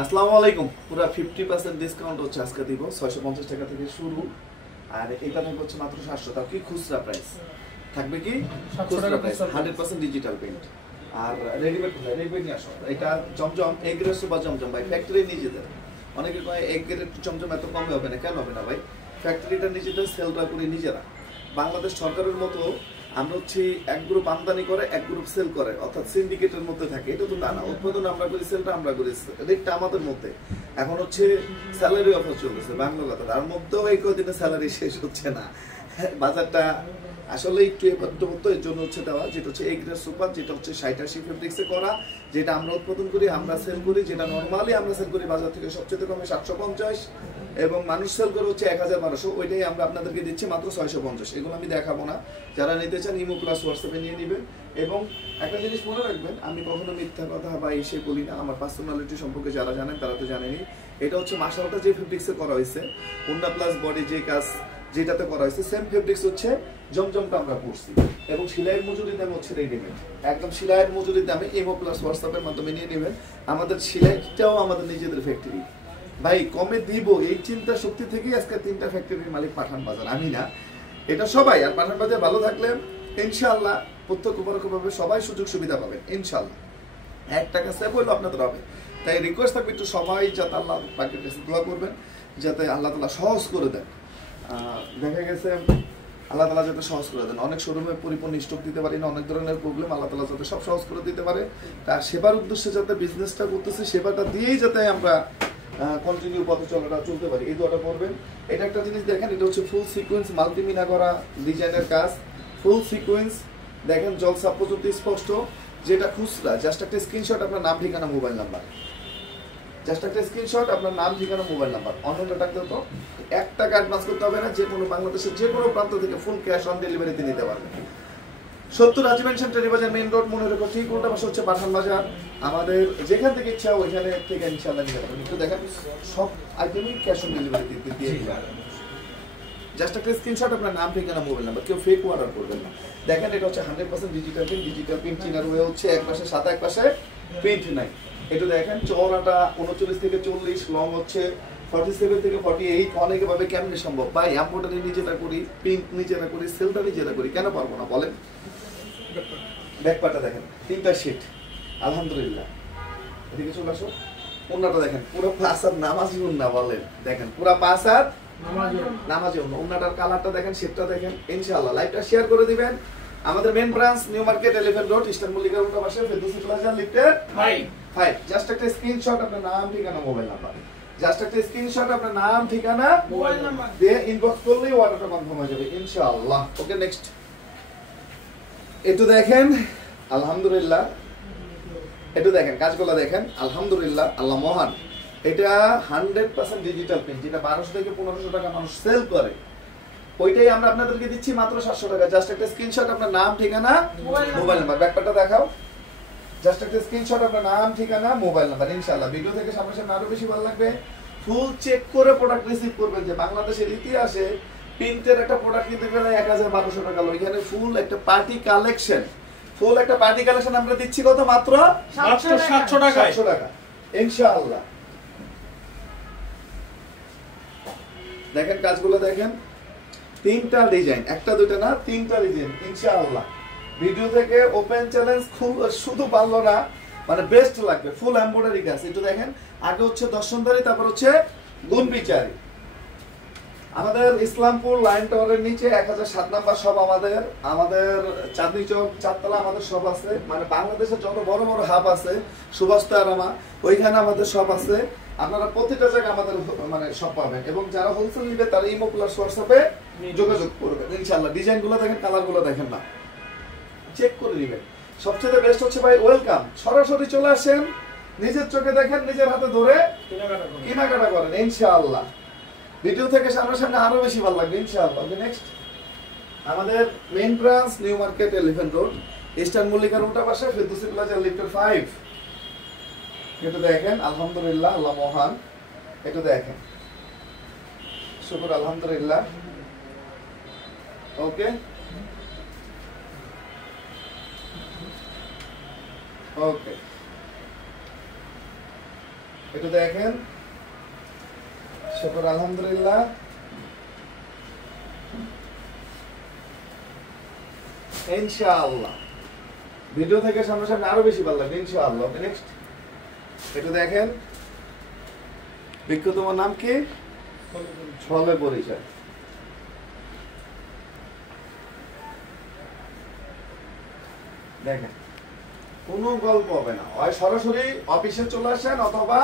আসসালামু আলাইকুম। পুরো 50% ডিসকাউন্ট হচ্ছে আজকে দিব। 650 টাকা থেকে শুরু। আর এটা থাকবে হচ্ছে মাত্র 700 টাকা। কি খুচরা প্রাইস থাকবে, কি খুচরা প্রাইস 100% ডিজিটাল প্রিন্ট। আর রেডিমেড কোথায়? রেডিমেড নিয়ে আসো। এটা জমজম এগ গ্রেড সুপার জমজম ভাই, ফ্যাক্টরি নিজেদের। অনেকে কয় এগ গ্রেড জমজম এত কমে হবে না। কেন হবে না ভাই? ফ্যাক্টরিটা নিজেদের, সেলটা করি নিজেরা। বাংলাদেশ সরকারের মতো আমরা হচ্ছে এক গ্রুপ আমদানি করে এক গ্রুপ সেল করে, অর্থাৎ সিন্ডিকেটের মধ্যে থাকে। এটা তো তা না, উৎপাদন আমরা করি, সেলটা আমরা করি, রেটটা আমাদের মধ্যে। এখন হচ্ছে স্যালারি অফার চলতেছে, বাংলা কথা, তার মধ্যেও এই কদিনে স্যালারি শেষ হচ্ছে না। বাজারটা আসলে একটু এবার এর জন্য হচ্ছে দেওয়া, যেটা হচ্ছে এগ গ্রেড সুপার, যেটা হচ্ছে 60-80 ফেব্রিক্সে করা, যেটা আমরা উৎপাদন করি, আমরা সেল করি, যেটা নর্মালি আমরা সেল করি বাজার থেকে সবচেয়ে কমে 750, এবং মানুষ সেল করে হচ্ছে 1000-1200। ওইটাই আমরা আপনাদেরকে দিচ্ছি মাত্র 650। এগুলো আমি দেখাবো না, যারা নিতে চান ইমো প্লাস হোয়াটসঅ্যাপে নিয়ে নেবেন। এবং একটা জিনিস মনে রাখবেন, আমি কখনো মিথ্যা কথা বা এসে বলি না। আমার পার্সোনালিটি সম্পর্কে যারা জানেন তারা তো জানেনি। এটা হচ্ছে মাশালটা যে ফেব্রিক্সে করা হয়েছে, ওন্না প্লাস বডি যে কাজ যেটাতে করা হয়েছে, সেম ফেব্রিক্স হচ্ছে জমজমটা আমরা করছি। এবং সেলাইয়ের মজুরির দাম হচ্ছে রেডিমেড, একদম সেলাইয়ের মজুরির দামে ইমো প্লাস হোয়াটসঅ্যাপের মাধ্যমে নিয়ে নেবেন। আমাদের সেলাইটাও আমাদের নিজেদের ফ্যাক্টরি ভাই, কমে দিব এই চিন্তা শক্তি থেকেই আজকে 3টা ফ্যাক্টরির মালিক পাঠান বাজার, আমি না, এটা সবাই। আর পাঠান বাজার ভালো থাকলে ইনশাআল্লাহ প্রত্যক্ষ পরোক্ষভাবে সবাই সুযোগ সুবিধা পাবেন ইনশাআল্লাহ। 1 টাকা সেভ হইলো আপনাদের হবে। তাই রিকোয়েস্ট থাকবে একটু সবাই যাতে আল্লাহ পাকের কাছে দোয়া করবেন, যাতে আল্লাহ তাআলা সহজ করে দেন। দেখা গেছে আল্লাহ তাআলা যাতে সহজ করে দেন। অনেক শোরুমে পরিপূর্ণ স্টক দিতে পারি না, অনেক ধরনের প্রবলেম, আল্লাহ তাআলা যাতে সব সহজ করে দিতে পারে। তার সেবার উদ্দেশ্যে যাতে বিজনেসটা করতেছি, সেবাটা দিয়েই যাতে আমরা কন্টিনিউ পথে চলাটা চলতে পারি, এই দোয়াটা করবেন। এটা একটা জিনিস দেখেন, এটা হচ্ছে ফুল সিকোয়েন্স মাল্টিমিনা করা ডিজাইনের কাজ, ফুল সিকোয়েন্স দেখেন, জলসা পর্যন্ত স্পষ্ট। যেটা খুচরা, জাস্ট একটা স্ক্রিনশট, আপনার নাম ঠিকানা মোবাইল নাম্বার, জাস্ট একটা স্ক্রিনশট, আপনার নাম ঠিকানা মোবাইল নাম্বার, অনলাইনে টাকা তো 1 টাকা অ্যাডভান্স করতে হবে না। যে কোনো বাংলাদেশের যে কোনো প্রান্ত থেকে ফুল ক্যাশ অন ডেলিভারিতে নিতে পারবেন। 70 রাজীবেন সেন্টারি বাজার, মেইন রোড, মনে রেখো। ঠিক উল্টা পাশে হচ্ছে পাঠান বাজার। আমাদের যেখান থেকে ইচ্ছা ওইখানে থেকে ইনশাআল্লাহ নিতে পারবেন। একটু দেখেন, সব আইটেমই ক্যাশ অন ডেলিভারি দিয়ে জাস্ট একটা স্ক্রিনশট, আপনার নাম ঠিকানা মোবাইল নাম্বার, কেউ ফেক অর্ডার করবেন না। দেখেন, এটা হচ্ছে 100% ডিজিটাল প্রিন্ট। ডিজিটাল প্রিন্ট চিনার হয়ে হচ্ছে এক পাশে সাদা, এক পাশে প্রিন্ট নাই। এটা দেখেন, চওড়াটা 39 থেকে 40, লং হচ্ছে 47 থেকে 48। অনেকে ভাবে কেমনে সম্ভব ভাই, এমব্রয়ডারি নিজেরা করি, প্রিন্ট নিজেরা করি, সেলটা নিজেরা করি, কেন পারবো না বলেন? ব্যাকপার্টটা দেখেন, 3টা শীট, আলহামদুলিল্লাহ। এদিকে চলে আসো। ওন্নাটা দেখেন, পুরো 5 হাত নামাজি ওন্না, বলেন দেখেন, পুরো 5 হাত নামাজি ওন্না। ওন্নাটার কালারটা দেখেন, শেপটা দেখেন। ইনশাআল্লাহ লাইভটা শেয়ার করে দিবেন। আমাদের main branch New Market, Elephant Road, Eastern মল্লিকার উল্টা পাশে, ফেরদৌসী প্লাজা, লিফটের 5। জাস্ট একটা স্ক্রিনশট, আপনার নাম ঠিকানা মোবাইল নাম্বার, জাস্ট একটা স্ক্রিনশট, আপনার নাম ঠিকানা মোবাইল নাম্বার দিয়ে ইনবক্স করলেই অর্ডারটা কনফার্ম হয়ে যাবে ইনশাআল্লাহ। Okay, next. একটু দেখেন, আলহামদুলিল্লাহ। একটু দেখেন কাজগুলো দেখেন, আলহামদুলিল্লাহ, আল্লাহ মহান। এটা 100% ডিজিটাল প্রিন্ট, যেটা 1200 থেকে 1500 টাকা মানুষ সেল করে, ওইটাই আমরা আপনাদেরকে দিচ্ছি মাত্র 700 টাকা। জাস্ট একটা স্ক্রিনশট, আপনার নাম ঠিকানা মোবাইল নাম্বার, ব্যাকপার্টটা দেখাও। জাস্ট একটা স্ক্রিনশট, আপনার নাম ঠিকানা মোবাইল নাম্বার। ইনশাআল্লাহ ভিডিও থেকে সামনে আরো বেশি ভালো লাগবে। ফুল চেক করে প্রোডাক্ট রিসিভ করবেন। যে বাংলাদেশের ইতিহাসে প্রিন্টের একটা প্রোডাক্ট কিনতে গেলে 1000-1200 টাকা লাগে, এখানে ফুল একটা পার্টি কালেকশন, ফুল একটা পার্টি কালেকশন আমরা দিচ্ছি কত? মাত্র 700 টাকা। 700 টাকা ইনশাআল্লাহ। দেখেন কাজগুলো দেখেন, 3টা ডিজাইন, একটা দুইটা না, 3টা ডিজাইন ইনশাআল্লাহ। ভিডিও থেকে ওপেন চ্যালেঞ্জ, খুব শুধু পারলো না, মানে বেস্ট লাগবে। ফুল এমব্রয়ডারি কাজ। একটু দেখেন, আগে হচ্ছে দর্শনদারি, তারপর হচ্ছে গুণ বিচারি। আমাদের ইসলামপুর লাইন টাওয়ারের নিচে 1007 নাম্বার সব আমাদের চাঁদনী চৌক 4 তলা আমাদের সব আছে। মানে বাংলাদেশের যত বড় বড় হাব আছে, সুভাষ তারামা, ওইখানে আমাদের সব আছে। আপনারা প্রতিটা জায়গায় আমাদের মানে সব পাবেন। এবং যারা হোলসেল নিবে তারা ইমো প্লাস হোয়াটসঅ্যাপে যোগাযোগ করবেন ইনশাআল্লাহ। ডিজাইনগুলো দেখেন, কালারগুলো দেখেন, না চেক করে নেবেন। সবচেয়ে বেস্ট হচ্ছে ভাই, ওয়েলকাম, সরাসরি চলে আসেন, নিজের চোখে দেখেন, নিজের হাতে ধরে কেনাকাটা করেন ইনশাআল্লাহ। ভিডিও থেকে সামনে আরো বেশি ভালো লাগবে ইনশাআল্লাহ। Okay, next. আমাদের main branch New Market, Elephant Road, Eastern মল্লিকার উল্টা পাশে, ফেরদৌসী প্লাজা, লিফটের 5। এটা দেখেন, আলহামদুলিল্লাহ, আল্লাহ মহান। এটা দেখেন, শুকর আলহামদুলিল্লাহ। ওকে, ওকে, একটু দেখেন, শুকর আলহামদুলিল্লাহ। ইনশাআল্লাহ ভিডিও থেকে সামনে আরো বেশি ভালো লাগবে ইনশাআল্লাহ। নেক্সট একটু দেখেন, বিখ্যাত তোমার নাম কি? ছলে পরিচয়। দেখেন কোনো গল্প হবে না, হয় সরাসরি অফিসে চলে আসেন অথবা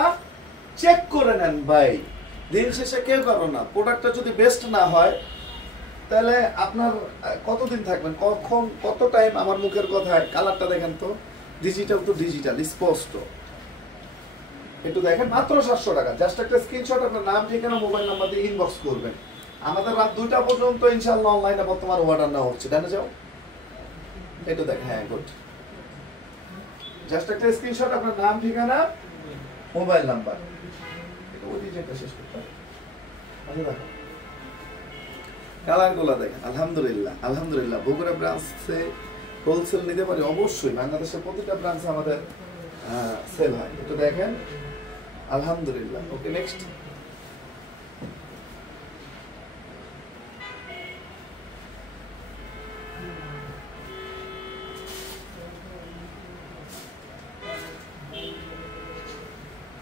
চেক করে নেন ভাই। দিন শেষে কেউ করো না, প্রোডাক্টটা যদি বেস্ট না হয় তাহলে আপনার কতদিন থাকবেন, কখন কত টাইম। আমার মুখের কথায় কালারটা দেখেন তো, ডিজিটাল তো ডিজিটাল স্পষ্ট। একটু দেখেন মাত্র 700 টাকা। জাস্ট একটা স্ক্রিনশট আপনার নাম ঠিকানা মোবাইল নাম্বার দিয়ে ইনবক্স করবেন। আমাদের রাত 2টা পর্যন্ত ইনশাআল্লাহ অনলাইনে বর্তমান অর্ডার নেওয়া হচ্ছে। জানা যাও একটু দেখেন। হ্যাঁ গুড। জাস্ট একটা স্ক্রিনশট আপনার নাম ঠিকানা মোবাইল নাম্বার, এটা ওই ডিজাইনটা শেষ করতে হবে। আচ্ছা দেখো কালারগুলো দেখেন। আলহামদুলিল্লাহ আলহামদুলিল্লাহ। বগুড়া ব্রাঞ্চে হোলসেল নিতে পারি অবশ্যই, বাংলাদেশের প্রতিটা ব্রাঞ্চে আমাদের সেল হয়। একটু দেখেন আলহামদুলিল্লাহ। ওকে নেক্সট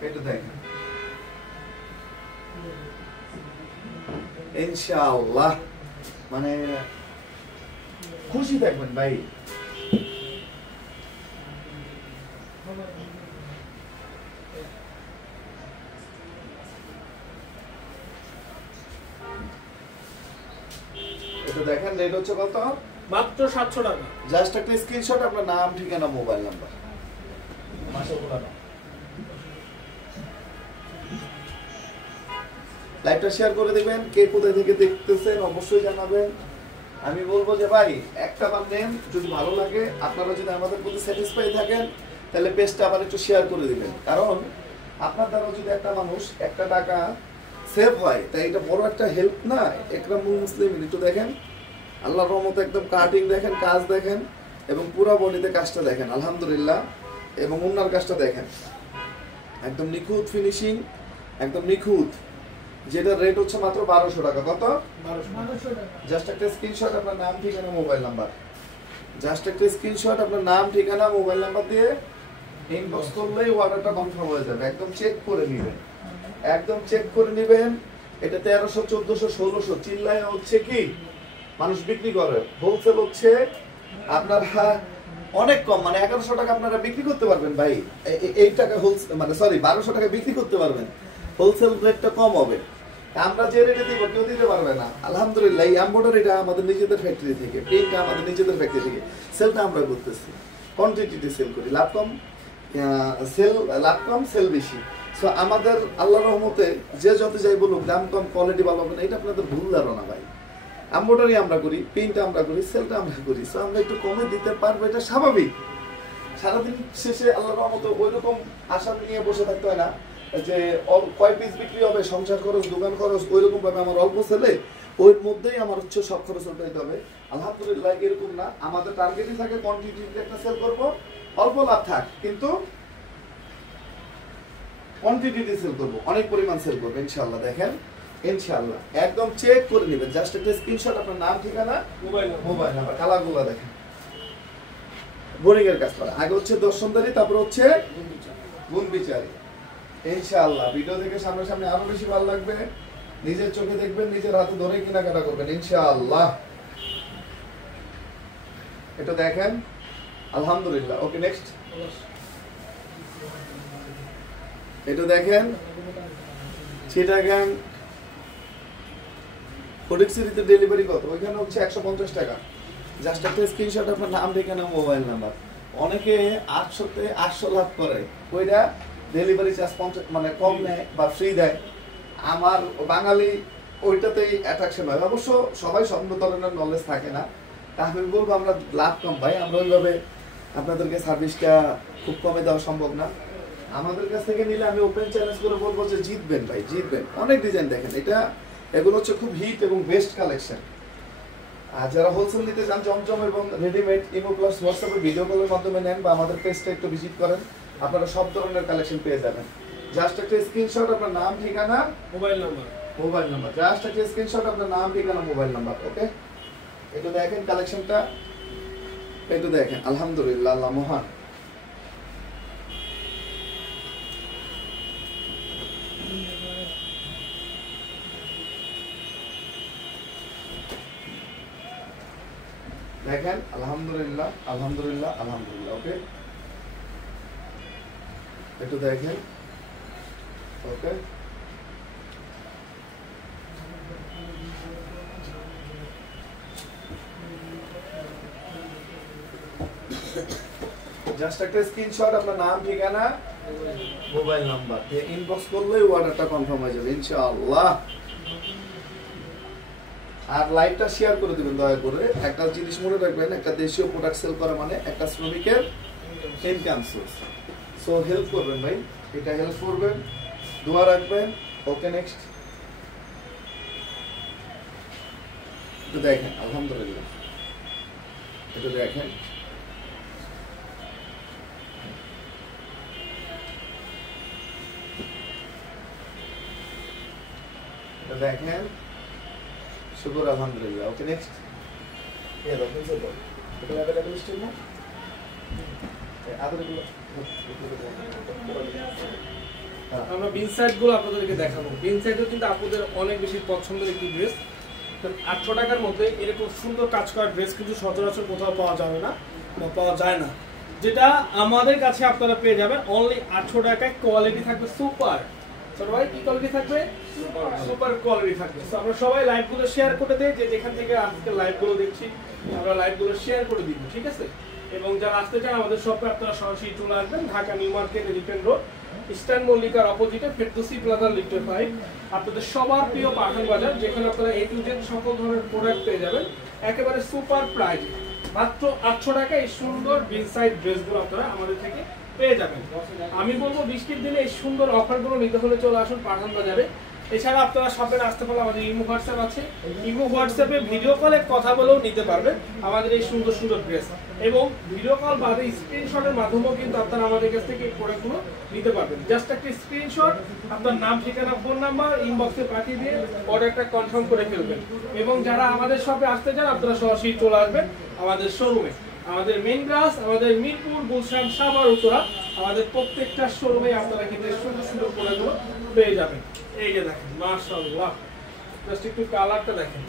এটা দেখেন ইনশাআল্লাহ, মানে খুশি থাকবেন ভাই। এটা দেখেন রেট হচ্ছে কত? মাত্র 700 টাকা। জাস্ট একটা স্ক্রিনশট আপনার নাম ঠিকানা মোবাইল নাম্বার। মাশাআল্লাহ। লাইভটা শেয়ার করে দিবেন। কে কোথা থেকে দেখতেছেন অবশ্যই জানাবেন। আমি বলবো যে ভাই একটা বার নেন, যদি ভালো লাগে, আপনারা যদি আমাদের প্রতি স্যাটিসফাই থাকেন তাহলে পেজটা আবার একটু শেয়ার করে দিবেন। কারণ আপনার দ্বারা যদি একটা মানুষ একটা টাকা সেভ হয় তাই এটা বড় একটা হেল্প না। একরাম মুসলিম একটু দেখেন, আল্লাহর রহমতে একদম কাটিং দেখেন, কাজ দেখেন এবং পুরো বডিতে কাজটা দেখেন আলহামদুলিল্লাহ। এবং ওনার কাজটা দেখেন একদম নিখুঁত ফিনিশিং, একদম নিখুঁত। যেটা রেট হচ্ছে মাত্র 1200 টাকা। কত? 1200 টাকা। জাস্ট একটা স্ক্রিনশট আপনার নাম ঠিকানা মোবাইল নাম্বার, জাস্ট একটা স্ক্রিনশট আপনার নাম ঠিকানা মোবাইল নাম্বার দিয়ে ইনবক্স করলেই অর্ডারটা কনফার্ম হয়ে যাবে। একদম চেক করে নেবেন, একদম চেক করে নেবেন। এটা 1300 1400 1600 চিল্লায় হচ্ছে কি মানুষ বিক্রি করে। হোলসেল হচ্ছে আপনার অনেক কম, মানে 1100 টাকা আপনারা বিক্রি করতে পারবেন ভাই। এই টাকা হোলসেল মানে সরি 1200 টাকা বিক্রি করতে পারবেন। হোলসেল রেটটা কম হবে। আমরা যে রেটে দিব কেউ দিতে পারবে না। আলহামদুলিল্লাহ এই এমব্রয়ডারিটা আমাদের নিজেদের ফ্যাক্টরি থেকে, পেইন্টটা আমাদের নিজেদের ফ্যাক্টরি থেকে, সেলটা আমরা করতেছি, কোয়ান্টিটিতে সেল করি। লাভ কম সেল বেশি। সো আমাদের আল্লাহর রহমতে যে যত যাই বলুক দাম কম কোয়ালিটি ভালো হবে না, এটা আপনাদের ভুল ধারণা ভাই। এমব্রয়ডারি আমরা করি, পেইন্টটা আমরা করি, সেলটা আমরা করি। সো আমরা একটু কমে দিতে পারবো, এটা স্বাভাবিক। সারাদিন শেষে আল্লাহর রহমতে ওইরকম আশা নিয়ে বসে থাকতে হয় না যে কয় পিস বিক্রি হবে, সংসার খরচ, দোকান খরচ, ওইরকম ভাবে আমার অল্প সেলে ওর মধ্যেই আমার হচ্ছে সব খরচ উঠাইতে হবে। আলহামদুলিল্লাহ এরকম না, আমাদের টার্গেটই থাকে কোয়ান্টিটিতে একটা সেল করবো, অল্প লাভ থাক কিন্তু কোয়ান্টিটিতে সেল করবো, অনেক পরিমাণ সেল করবো ইনশাআল্লাহ। দেখেন ইনশাআল্লাহ একদম চেক করে নেবেন। জাস্ট একটা স্ক্রিনশট আপনার নাম ঠিকানা মোবাইল নাম্বার, কালারগুলো দেখেন। বোরিং এর কাজ করা আগে হচ্ছে দর্শনদারি, তারপর হচ্ছে গুণ বিচারি। ইনশাআল্লাহ ভিডিও থেকে সামনাসামনি আরো বেশি ভালো লাগবে। নিজের চোখে দেখবেন, নিজের হাতে ধরে কেনাকাটা করবেন ইনশাআল্লাহ। এটা দেখেন আলহামদুলিল্লাহ। ওকে নেক্সট এটা দেখেন চিটাগাং ফটিকছড়িতে ডেলিভারি কত? ওইখানে হচ্ছে 150 টাকা। জাস্ট একটা স্ক্রিনশট আপনার নাম ঠিকানা মোবাইল নাম্বার। অনেকে 800-তে 800 লাভ করে, ওইটা ডেলিভারি চার্জ 50 মানে কম নেয় বা ফ্রি দেয়। আমার বাঙালি ওইটাতেই অ্যাট্রাকশন হয়। অবশ্য সবাই সব ধরনের নলেজ থাকে না, তা আমি বলবো আমরা লাভ কম ভাই, আমরা ওইভাবে আপনাদেরকে সার্ভিসটা খুব কমে দেওয়া সম্ভব না। আমাদের কাছ থেকে নিলে আমি ওপেন চ্যালেঞ্জ করে বলবো যে জিতবেন ভাই, জিতবেন। অনেক ডিজাইন দেখেন, এগুলো হচ্ছে খুব হিট এবং বেস্ট কালেকশন। আর যারা হোলসেল নিতে চান জমজম এবং রেডিমেড, ইমো প্লাস হোয়াটসঅ্যাপে ভিডিও কলের মাধ্যমে নেন বা আমাদের পেজটা একটু ভিজিট করেন, আপনারা সব ধরনের কালেকশন পেয়ে যাবেন। জাস্ট একটা স্ক্রিনশট, আপনার নাম ঠিকানা মোবাইল নাম্বার। জাস্ট একটা স্ক্রিনশট, আপনার নাম ঠিকানা মোবাইল নাম্বার। ওকে, একটু দেখেন কালেকশনটা, একটু দেখেন। আলহামদুলিল্লাহ, আল্লাহ মহান। দেখেন আলহামদুলিল্লাহ, আলহামদুলিল্লাহ, আলহামদুলিল্লাহ। ওকে, একটু দেখেন। ওকে, জাস্ট একটা স্ক্রিনশট, আপনার নাম ঠিকানা মোবাইল নাম্বার দিয়ে ইনবক্স করলেই অর্ডারটা কনফার্ম হয়ে যাবে ইনশাআল্লাহ। আর লাইভটা শেয়ার করে দিবেন দয়া করে। একটা জিনিস মনে রাখবেন, একটা দেশীয় প্রোডাক্ট সেল করা মানে একটা শ্রমিকের ইনকাম সোর্স। সো হেল্প করবেন ভাই, এটা হেল্প করবেন, দোয়া রাখবেন। ওকে, নেক্সট একটু দেখেন। আলহামদুলিল্লাহ, একটু দেখেন। দেখেন, শুকর আলহামদুলিল্লাহ। ওকে, নেক্সট। আমরা বিন সাইড গুলো আপনাদেরকে দেখাবো। বিন সাইডও কিন্তু আপনাদের অনেক বেশি পছন্দের একটি ড্রেস। 800 টাকার মধ্যে এরকম সুন্দর কাজ করা ড্রেস কিন্তু সচরাচর কোথাও পাওয়া যাবে না বা পাওয়া যায় না, যেটা আমাদের কাছে আপনারা পেয়ে যাবেন অনলি 800 টাকায়। কোয়ালিটি থাকবে সুপার। সবাই কি কোয়ালিটি থাকবে? সুপার কোয়ালিটি থাকবে। তো আমরা সবাই লাইভগুলো শেয়ার করে দেই, যে যেখান থেকে আজকে লাইভগুলো দেখছি আমরা লাইভগুলো শেয়ার করে দিব, ঠিক আছে? এবং যারা আসতে চান আমাদের শপে আপনারা সরাসরি চলে আসবেন, Dhaka New Market, Elephant Road, Eastern মল্লিকার অপোজিটে ফেরদৌসি প্লাজা লিফটে 5। আপনাদের সবার প্রিয় পাঠান বাজার, যেখানে আপনারা A to Z সকল ধরনের প্রোডাক্ট পেয়ে যাবেন একেবারে সুপার প্রাইস। মাত্র 800 টাকায় এই সুন্দর বিন সাইড ড্রেসগুলো আপনারা আমাদের থেকে পেয়ে যাবেন। আমি বলবো বৃষ্টির দিনে এই সুন্দর অফারগুলো নিতে হলে চলে আসুন পাঠান বাজারে। এছাড়া আপনারা শপে আসতে পারলে আমাদের ইমো হোয়াটসঅ্যাপ আছে, ইমো হোয়াটসঅ্যাপে ভিডিও কলে কথা বলেও নিতে পারবেন আমাদের এই সুন্দর সুন্দর ড্রেস। এবং ভিডিও কল বাদে স্ক্রিনশটের মাধ্যমেও কিন্তু আপনারা আমাদের কাছ থেকে এই প্রোডাক্টগুলো নিতে পারবেন। জাস্ট একটা স্ক্রিনশট, আপনার নাম ঠিকানা ফোন নাম্বার ইনবক্সে পাঠিয়ে দিয়ে অর্ডারটা কনফার্ম করে ফেলবেন। এবং যারা আমাদের শপে আসতে চান আপনারা সরাসরি চলে আসবেন আমাদের শোরুমে। আমাদের মেইন ব্রাঞ্চ আমাদের মিরপুর, গুলশান, সাভার, উত্তরা, আমাদের প্রত্যেকটা শোরুমে আপনারা কিন্তু সুন্দর সুন্দর প্রোডাক্টগুলো পেয়ে যাবেন। এই যে দেখেন, মাশাআল্লাহ, জাস্ট একটু কালারটা দেখেন,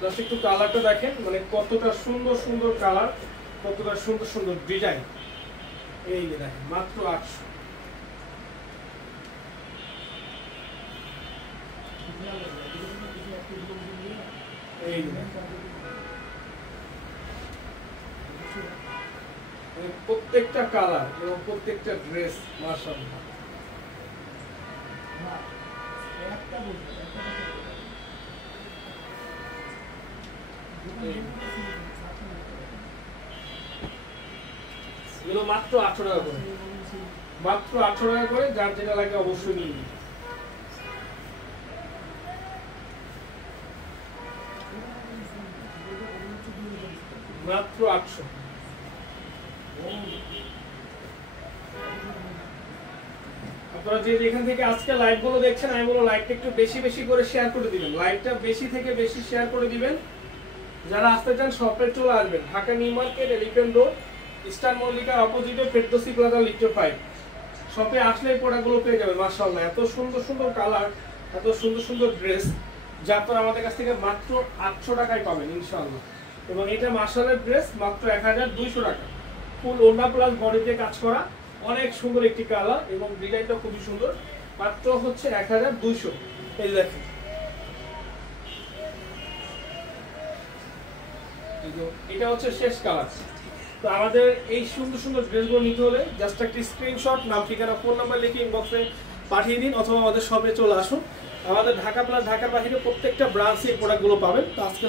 জাস্ট একটু কালারটা দেখেন, মানে কতটা সুন্দর সুন্দর কালার, কতটা সুন্দর সুন্দর ডিজাইন। এই যে দেখেন, মাত্র 800। এই যে দেখেন, প্রত্যেকটা কালার এবং প্রত্যেকটা ড্রেস মাশাআল্লাহ। এগুলো মাত্র 800 টাকা করে, মাত্র 800 টাকা করে। যার যেটা লাগে অবশ্যই নিয়ে নিন। মাত্র 800। আপনারা যে যেখান থেকে আজকে লাইভ গুলো দেখছেন, আমি বলবো লাইভটা একটু বেশি বেশি করে শেয়ার করে দিবেন। লাইভটা বেশি থেকে বেশি শেয়ার করে দিবেন। যারা আসতে চান শপে চলে আসবেন, Dhaka New Market, Elephant Road, Eastern মল্লিকার অপোজিটে ফেরদৌসি প্লাজা লিফটে 5। শপে আসলে এই প্রোডাক্টগুলো পেয়ে যাবেন। মাশাআল্লাহ, এত সুন্দর সুন্দর কালার, এত সুন্দর সুন্দর ড্রেস, যা আপনারা আমাদের কাছ থেকে মাত্র 800 টাকায় পাবেন ইনশাআল্লাহ। এবং এটা মাশাআল্লাহ ড্রেস মাত্র 1200 টাকা। ফুল ওড়না প্লাস বডিতে কাজ করা, অনেক সুন্দর একটি কালার এবং ডিজাইনটা খুবই সুন্দর। মাত্র হচ্ছে 1200। এই দেখেন, এটা হচ্ছে শেষ কালার। তো আমাদের এই সুন্দর সুন্দর ড্রেসগুলো নিতে হলে জাস্ট একটা স্ক্রিনশট, নাম ঠিকানা ফোন নাম্বার লিখে ইনবক্সে পাঠিয়ে দিন, অথবা আমাদের শপে চলে আসুন। আমাদের ঢাকা প্লাস ঢাকার বাইরে প্রত্যেকটা ব্রাঞ্চে এই প্রোডাক্টগুলো পাবেন। তো আজকে